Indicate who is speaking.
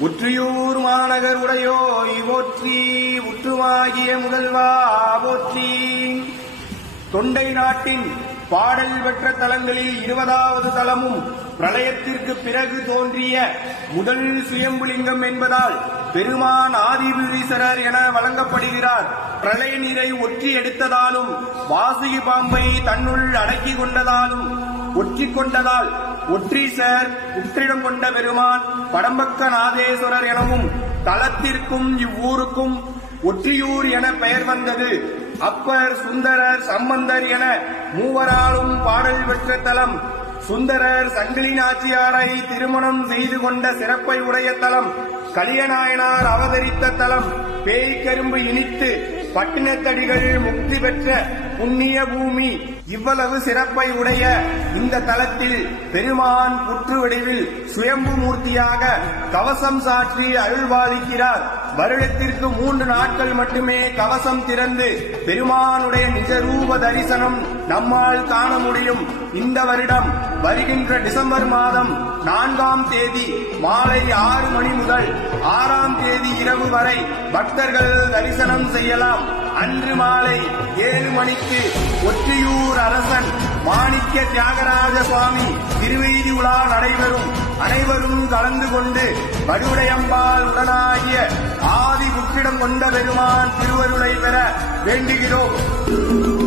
Speaker 1: உற்றியூர் மாநகர் உடையோ இவோற்றி உற்றுவாகிய முதல்வா போற்றி. தொண்டை நாட்டின் பாடல் பெற்ற தலங்களில் இருபதாவது தலமும் பிரளயத்திற்கு பிறகு தோன்றிய முதல் சுயம்புலிங்கம் என்பதால் பெருமான் ஆதிபுரீசரர் என வழங்கப்படுகிறார். பிரளய நீரை ஒற்றி எடுத்ததாலும் வாசுகி பாம்பை தன்னுள் அடக்கி கொண்டதாலும் ஒற்றி கொண்டதால் ஒற்றீசர் உற்றிடம் கொண்ட பெருமான் படம்பக்க நாதேஸ்வரர் எனவும் தலத்திற்கும் இவ்வூருக்கும் ஒற்றியூர் என பெயர் வந்தது. அப்பர் சுந்தரர் சம்பந்தர் என மூவராலும் பாடல் பெற்ற தலம் சுந்தரர் சங்கிலி நாச்சியாரை திருமணம் செய்து கொண்ட சிறப்பை உடைய தலம் கலியநாயனார் அவதரித்த தலம் பேய் கரும்பு இனித்து பட்டினத்தடிகள் முக்தி பெற்ற புண்ணிய பூமி. இவ்வளவு சிறப்பை உடைய இந்த தலத்தில் பெருமான் புற்று வடிவில் சுயம்பு மூர்த்தியாக கவசம் சாற்றி அருள்வாளிக்கிறார். வருடத்திற்கு மூன்று நாட்கள் மட்டுமே கவசம் திறந்து பெருமானுடைய நிஜரூப தரிசனம் நம்மால் காண முடியும். இந்த வருடம் வருகின்ற டிசம்பர் மாதம் நான்காம் தேதி மாலை ஆறு மணி முதல் ஆறாம் தேதி இரவு வரை பக்தர்கள் தரிசனம் செய்யலாம். அன்று மாலை ஏழு மணிக்கு ஒற்றியூர் அரசன் மாணிக்க தியாகராஜ சுவாமி திருவெய்தி உலா நடைபெறும். அனைவரும் கலந்து கொண்டு வடுவுடையம்பால் உடனாகிய ஆதி புற்றிடம் கொண்ட பெருமான் திருவருளை பெற வேண்டுகிறோம்.